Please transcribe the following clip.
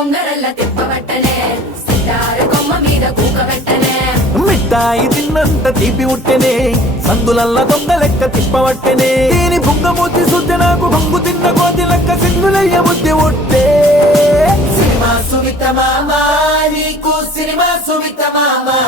బొంగరల్ల తిప్పబట్టనే సితారు కొమ్మ మీద కూకబెట్టనే మిఠాయి తిన్నంత తీపి ఉట్టెనే సందులల్ల దొంగ లెక్క తిప్పబట్టెనే దీని బుంగమూతి సుద్ద నాకు బొంగు తిన్న కోతి లెక్క సింగులయ్య బుద్ధి ఉట్టే సినిమా సువిత మామా నీకు సినిమా సువిత మామా